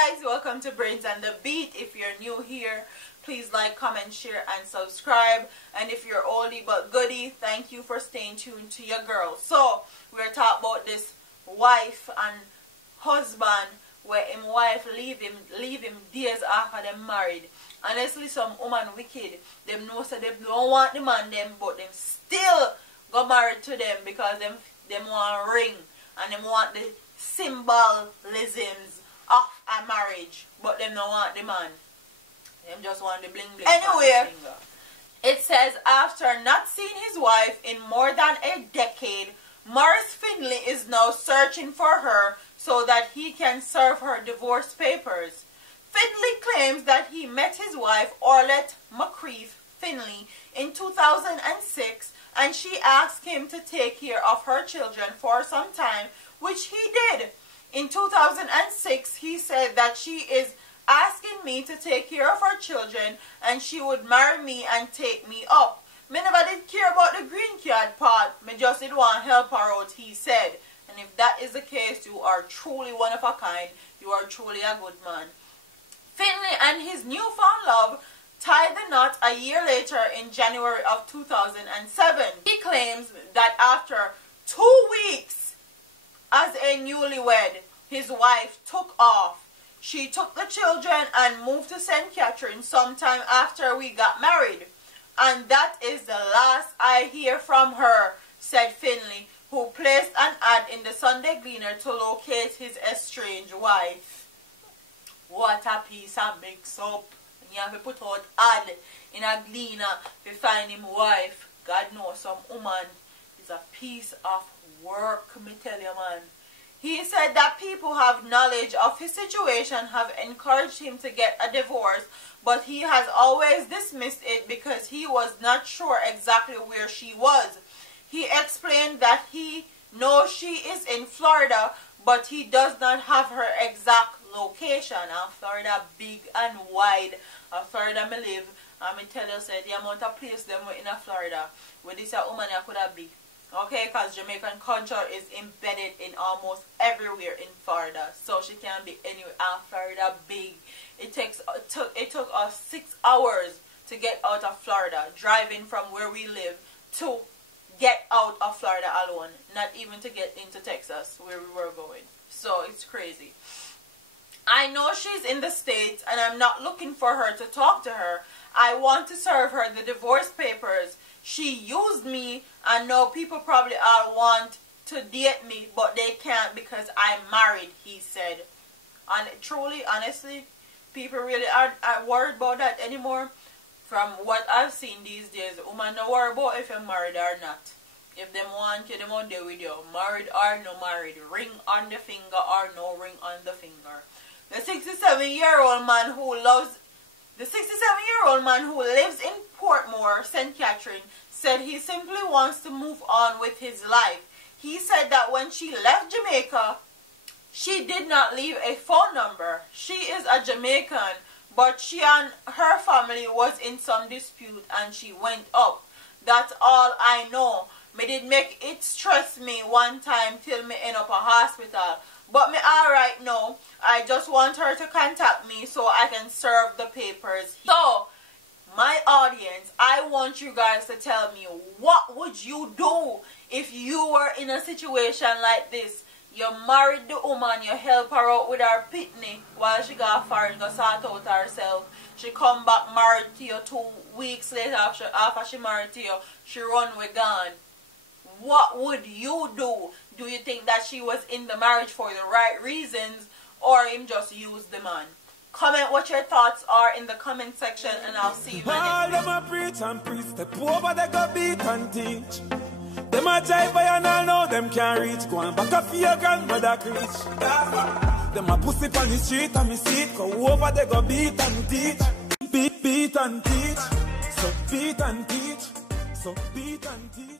Hey guys, welcome to Brains and the Beat. If you're new here, please like, comment, share, and subscribe. And if you're oldie but goodie, thank you for staying tuned to your girl. So, we're talking about this wife and husband where him wife leave him days after them married. Honestly, some woman wicked. Them know so they don't want the man them, but them still go married to them because them want a ring and them want the symbolisms of a marriage, but them don't want the man. Them just want the bling bling. Anyway, it says after not seeing his wife in more than a decade, Morris Finley is now searching for her so that he can serve her divorce papers. Finley claims that he met his wife, Orlette McCreef Finley, in 2006, and she asked him to take care of her children for some time, which he did. In 2006, he said that she is asking me to take care of her children and she would marry me and take me up. Me never did care about the green card part. Me just did want to help her out, he said. And if that is the case, you are truly one of a kind. You are truly a good man. Finley and his newfound love tied the knot a year later in January of 2007. He claims that after 2 weeks as a newlywed, his wife took off. She took the children and moved to St. Catherine sometime after we got married. And that is the last I hear from her, said Finley, who placed an ad in the Sunday Gleaner to locate his estranged wife. What a piece of mix-up. You have to put out ad in a Gleaner to find him wife. God knows some woman is a piece of work, me tell you, man. He said that people who have knowledge of his situation have encouraged him to get a divorce, but he has always dismissed it because he was not sure exactly where she was. He explained that he knows she is in Florida, but he does not have her exact location. And Florida big and wide. Florida me live. And me tell you, say, the amount of place them in Florida where this a woman could have been. Okay, because Jamaican culture is embedded in almost everywhere in Florida, so she can be anywhere. And Florida big. It took us 6 hours to get out of Florida, driving from where we live to get out of Florida alone, not even to get into Texas where we were going. So it's crazy. I know she's in the States and I'm not looking for her to talk to her. I want to serve her the divorce papers. She used me, and now people probably all want to date me, but they can't because I'm married, he said. And truly, honestly, people really aren't worried about that anymore. From what I've seen these days, women don't worry about if you're married or not. If them want you, them want to deal with you. Married or no married. Ring on the finger or no ring on the finger. The 67-year-old man who loves... The 67-year-old man who lives in Portmore, St. Catherine, said he simply wants to move on with his life. He said that when she left Jamaica, she did not leave a phone number. She is a Jamaican, but she and her family was in some dispute and she went up. That's all I know. Me did make it stress me one time till me end up a hospital. But me alright now. I just want her to contact me so I can serve the papers. So, my audience, I want you guys to tell me, what would you do if you were in a situation like this? You married the woman, you help her out with her pitney while she got foreign, go sort out herself. She come back married to you 2 weeks later after she married to you, she run with gone. What would you do? Do you think that she was in the marriage for the right reasons or him just used the man? Comment what your thoughts are in the comment section and I'll see you in the next video. All them a preach and preach, step over they go beat and teach. Them a jive by and all know them can't reach. Go on back up for your grandmother preach. Them a pussy on the street and me see it. Go over they go beat and teach. Beat and teach. So beat and teach. So beat and teach.